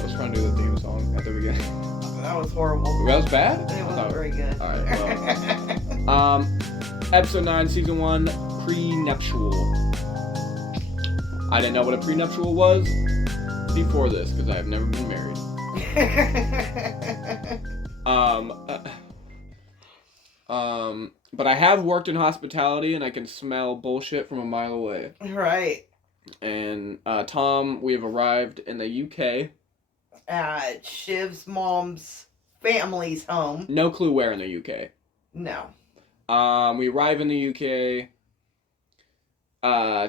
was trying to do the theme song at the beginning. That was horrible. That was bad? It wasn't very good. Alright, well. Episode 9, Season 1, Pre-Nuptial. I didn't know what a prenuptial was before this, because I have never been married. But I have worked in hospitality, and I can smell bullshit from a mile away. Right. And, Tom, we have arrived in the UK. At Shiv's mom's family's home. No clue where in the UK. No. We arrive in the UK.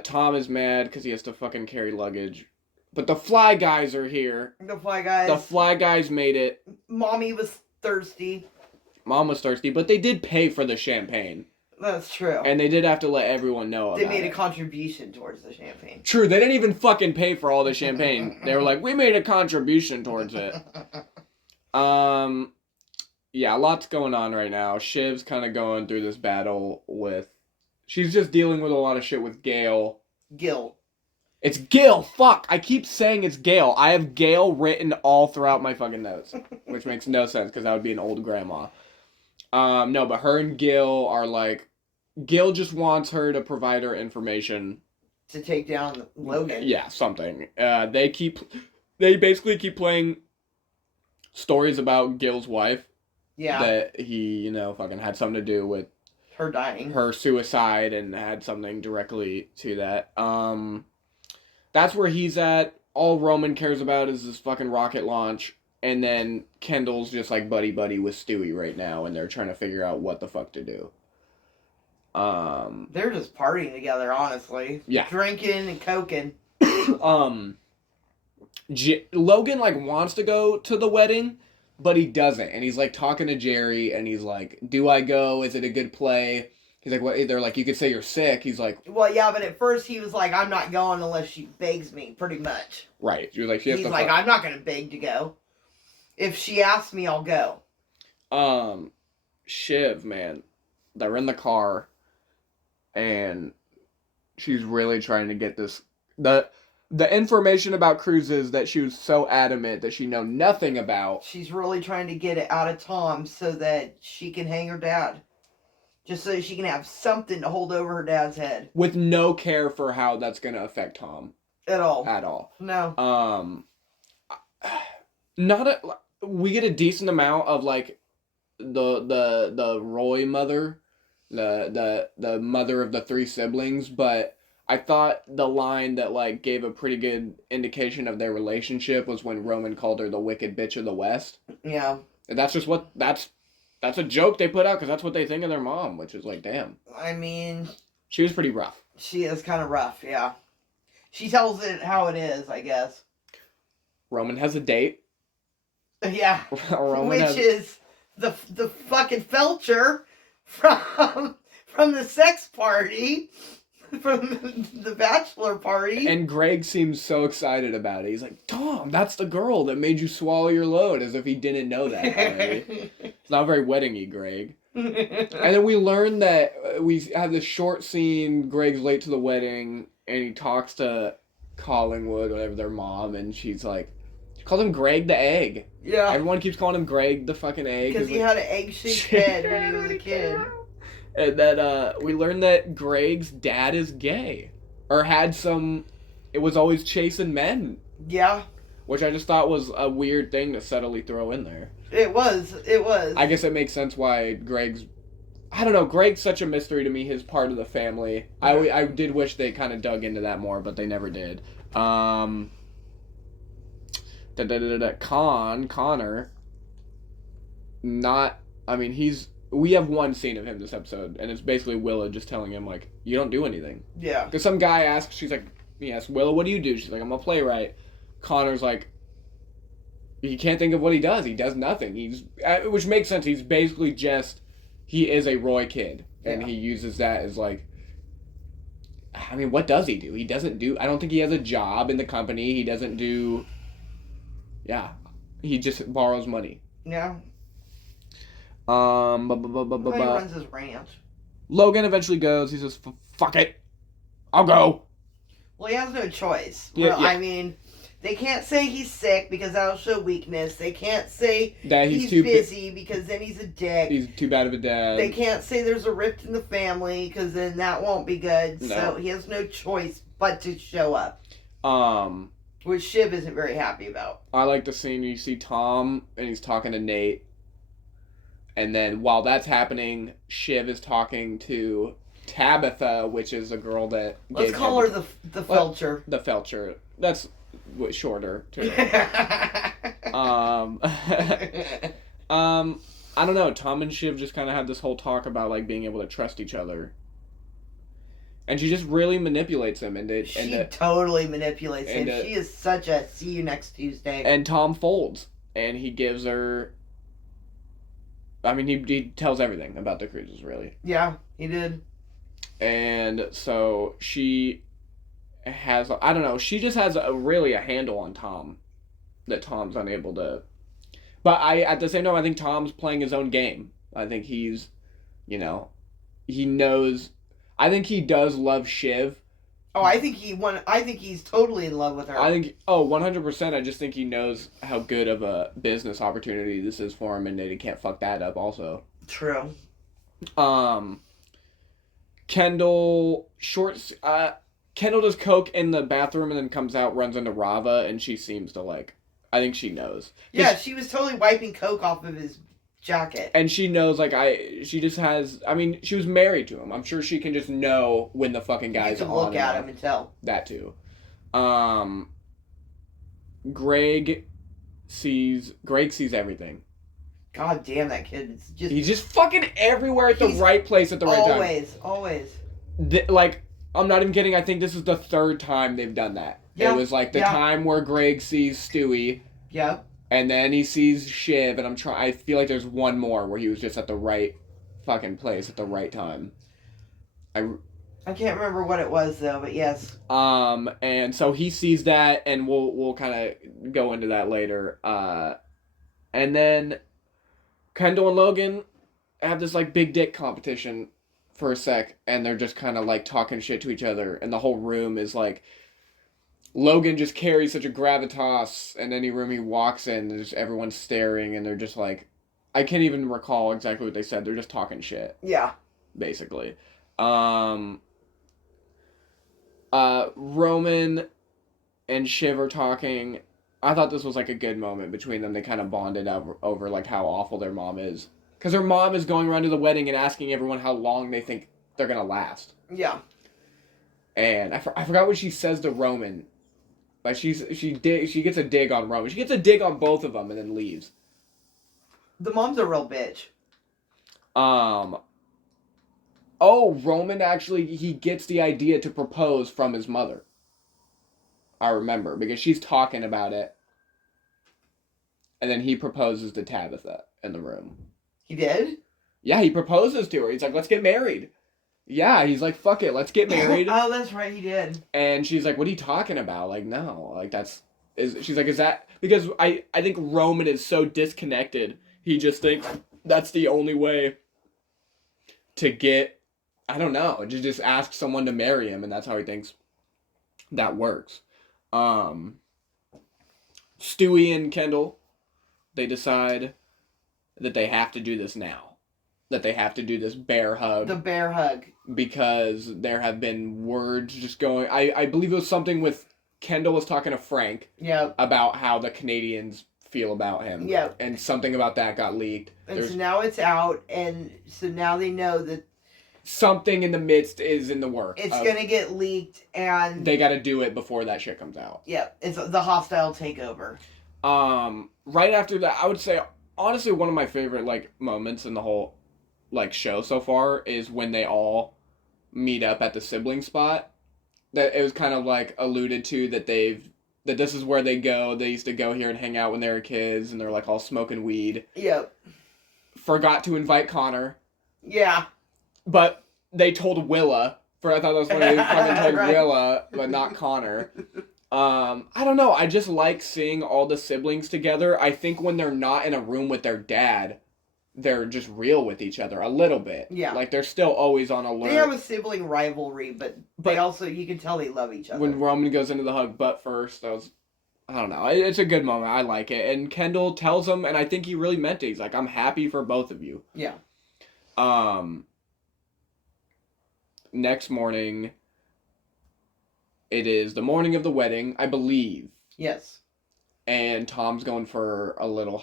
Tom is mad because he has to fucking carry luggage. But the Fly Guys are here. The Fly Guys. The Fly Guys made it. Mommy was thirsty. Mom was thirsty, but they did pay for the champagne. That's true. And they did have to let everyone know about it. They made a contribution towards the champagne. True, they didn't even fucking pay for all the champagne. They were like, we made a contribution towards it. Yeah, lots going on right now. Shiv's kind of going through this battle with... She's just dealing with a lot of shit with Gail. Gil. It's Gail! Fuck! I keep saying it's Gail. I have Gail written all throughout my fucking notes. Which makes no sense, because that would be an old grandma. No, but her and Gil are like... Gil just wants her to provide her information. To take down Logan. Yeah, something. They basically keep playing stories about Gil's wife. Yeah. That he, fucking had something to do with her dying. Her suicide and had something directly to that. That's where he's at. All Roman cares about is this fucking rocket launch. And then Kendall's just like buddy-buddy with Stewie right now. And they're trying to figure out what the fuck to do. They're just partying together, honestly. Yeah. Drinking and coking. Logan, wants to go to the wedding, but he doesn't. And he's, talking to Jerry, and he's like, do I go? Is it a good play? He's like, what? They're like, you could say you're sick. He's like... Well, yeah, but at first he was like, I'm not going unless she begs me, pretty much. Right. She was like, he's like, I'm not going to beg to go. If she asks me, I'll go. Shiv, man. They're in the car, and she's really trying to get this... The information about cruises that she was so adamant that she know nothing about. She's really trying to get it out of Tom so that she can hang her dad. Just so that she can have something to hold over her dad's head. With no care for how that's going to affect Tom. At all. At all. No. We get a decent amount of, the Roy mother. The mother of the three siblings, but... I thought the line that, gave a pretty good indication of their relationship was when Roman called her the wicked bitch of the West. Yeah. And that's just that's a joke they put out, because that's what they think of their mom, which is damn. I mean... She was pretty rough. She is kind of rough, yeah. She tells it how it is, I guess. Roman has a date. Yeah. Is the fucking Felcher from the sex party... From the bachelor party. And Greg seems so excited about it. He's like, Tom, that's the girl that made you swallow your load, as if he didn't know that already. It's not very wedding-y, Greg. And then we learn that we have this short scene, Greg's late to the wedding, and he talks to Collingwood, whatever, their mom, and she's like, she calls him Greg the Egg. Yeah. Everyone keeps calling him Greg the fucking Egg. Because he had an egg-shaped head when he was a kid. And then we learned that Greg's dad is gay. Or had some... It was always chasing men. Yeah. Which I just thought was a weird thing to subtly throw in there. It was. I guess it makes sense why Greg's... I don't know, Greg's such a mystery to me, his part of the family. Yeah. I did wish they kind of dug into that more, but they never did. Connor... Not... I mean, he's... We have one scene of him this episode, and it's basically Willa just telling him, you don't do anything. Yeah. Because some guy asks, he asks, Willa, what do you do? She's like, I'm a playwright. Connor's like, he can't think of what he does. He does nothing. Which makes sense. He's basically he is a Roy kid. And he uses that as what does he do? He doesn't do, I don't think he has a job in the company. He doesn't do, he just borrows money. Yeah. He He runs his ranch. Logan eventually goes. He says, fuck it. I'll go. Well, he has no choice. Yeah, Well, yeah. I mean, they can't say he's sick because that'll show weakness. They can't say That he's too busy because then he's a dick. He's too bad of a dad. They can't say there's a rift in the family because then that won't be good. No. So he has no choice but to show up. Which Shiv isn't very happy about. I like the scene you see Tom and he's talking to Nate. And then while that's happening, Shiv is talking to Tabitha, which is a girl that... Let's call her the Felcher. The Felcher. That's shorter, too. I don't know. Tom and Shiv just kind of had this whole talk about, like, being able to trust each other. And she just really manipulates him. She totally manipulates him. She is such a see you next Tuesday. And Tom folds. And he gives her... I mean, he tells everything about the cruises, really. Yeah, he did. And so she has... I don't know. She just has really a handle on Tom. That Tom's unable to... But at the same time, I think Tom's playing his own game. I think he's... You know... He knows... I think he does love Shiv. Oh, I think he's totally in love with her. 100%. I just think he knows how good of a business opportunity this is for him, and that he can't fuck that up also. True. Kendall does coke in the bathroom and then comes out, runs into Rava, and she seems to like... I think she knows. Yeah, she was totally wiping coke off of his jacket. And she knows, like, she just has... I mean, she was married to him. I'm sure she can just know when the fucking guy's on. You can look at him and tell. That, too. Greg sees everything. God damn, that kid is just... He's just fucking everywhere at the right place at the right time. Always. Like, I'm not even kidding. I think this is the third time they've done that. Yeah. It was, like, the time where Greg sees Stewie. Yep. And then he sees Shiv, and I feel like there's one more where he was just at the right fucking place at the right time. I can't remember what it was, though, but yes. And so he sees that, and we'll kind of go into that later. And then Kendall and Logan have this, like, big dick competition for a sec, and they're just kind of, like, talking shit to each other, and the whole room is, like... Logan just carries such a gravitas in any room he walks in. There's everyone's staring, and they're just like... I can't even recall exactly what they said. They're just talking shit. Yeah. Basically. Roman and Shiv are talking. I thought this was, like, a good moment between them. They kind of bonded over like, how awful their mom is. Because her mom is going around to the wedding and asking everyone how long they think they're going to last. Yeah. And I forgot what she says to Roman. Like, she gets a dig on Roman. She gets a dig on both of them and then leaves. The mom's a real bitch. Roman actually, he gets the idea to propose from his mother. I remember, because she's talking about it. And then he proposes to Tabitha in the room. He did? Yeah, he proposes to her. He's like, let's get married. Yeah, he's like, fuck it, let's get married. Oh, that's right, he did. And she's like, what are you talking about? Like, no, like, she's like, is that, because I think Roman is so disconnected, he just thinks that's the only way to get, I don't know, to just ask someone to marry him, and that's how he thinks that works. Stewie and Kendall, they decide that they have to do this now. That they have to do this bear hug. The bear hug. Because there have been words just going... I believe it was something with... Kendall was talking to Frank. Yep. About how the Canadians feel about him. Yep. And something about that got leaked. And so now it's out, and so now they know that... Something in the midst is in the works. It's going to get leaked, and... They got to do it before that shit comes out. Yep. It's the hostile takeover. Right after that, I would say, honestly, one of my favorite, like, moments in the whole... like show so far is when they all meet up at the sibling spot. That it was kind of like alluded to that this is where they go. They used to go here and hang out when they were kids, and they're like all smoking weed. Yep. Forgot to invite Connor. Yeah. But they told Willa. I thought that was funny. They fucking told Right. Willa, but not Connor. I don't know. I just like seeing all the siblings together. I think when they're not in a room with their dad, they're just real with each other a little bit. Yeah. Like, they're still always on alert. They have a sibling rivalry, but they also, you can tell they love each other. When Roman goes into the hug butt first, I don't know. It's a good moment. I like it. And Kendall tells him, and I think he really meant it. He's like, I'm happy for both of you. Yeah. Next morning, it is the morning of the wedding, I believe. Yes. And Tom's going for a little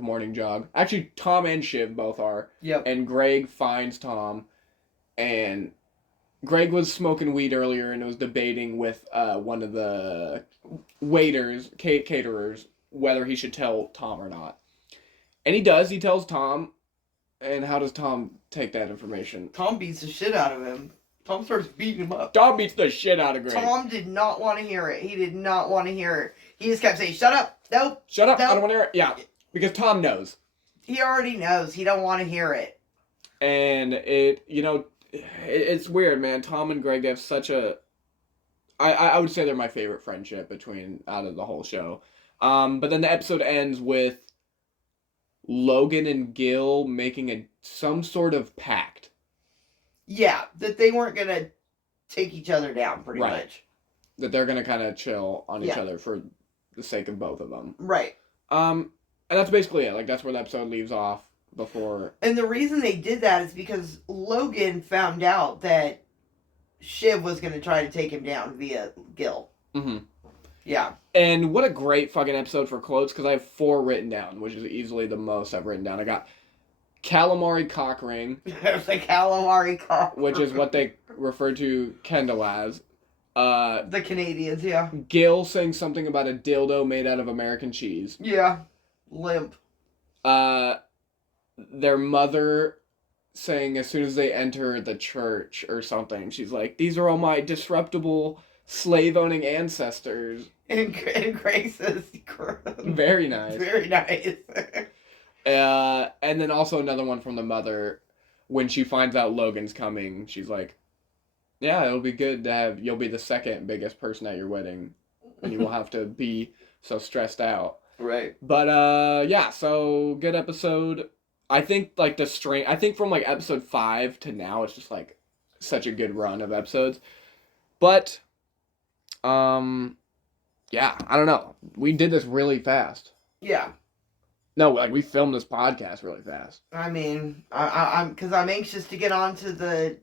morning jog. Actually, Tom and Shiv both are. Yep. And Greg finds Tom, and Greg was smoking weed earlier and was debating with one of the waiters, caterers, whether he should tell Tom or not. And he does. He tells Tom. And how does Tom take that information? Tom beats the shit out of him. Tom starts beating him up. Tom beats the shit out of Greg. Tom did not want to hear it. He did not want to hear it. He just kept saying, shut up. Nope. Shut up. Nope. I don't want to hear it. Yeah. Because Tom knows. He already knows. He don't want to hear it. And it's weird, man. Tom and Greg have such a... I would say they're my favorite friendship out of the whole show. But then the episode ends with Logan and Gil making some sort of pact. Yeah, that they weren't going to take each other down, pretty much. That they're going to kind of chill on each other for the sake of both of them. Right. And that's basically it. Like, that's where the episode leaves off before... And the reason they did that is because Logan found out that Shiv was going to try to take him down via Gil. Mm-hmm. Yeah. And what a great fucking episode for quotes, because I have 4 written down, which is easily the most I've written down. I got calamari cock ring. The calamari cock ring. Which is what they refer to Kendall as. The Canadians, yeah. Gil saying something about a dildo made out of American cheese. Yeah. Limp. Their mother saying as soon as they enter the church or something, she's like, these are all my disruptible slave-owning ancestors. And Greg says, very nice. Very nice. And then also another one from the mother, when she finds out Logan's coming, she's like, yeah, it'll be good to have, you'll be the second biggest person at your wedding, and you won't have to be so stressed out. Right. But, yeah, so good episode. I think, like, I think from, like, episode 5 to now, it's just, like, such a good run of episodes. But, yeah, I don't know. We did this really fast. Yeah. No, like, we filmed this podcast really fast. I mean, I'm anxious to get on to the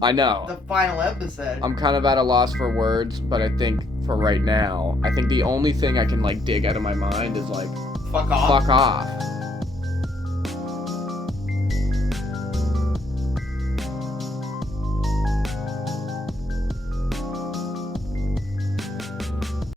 final episode. I'm kind of at a loss for words, but I think for right now, I think the only thing I can, like, dig out of my mind is, like, fuck off. Fuck off.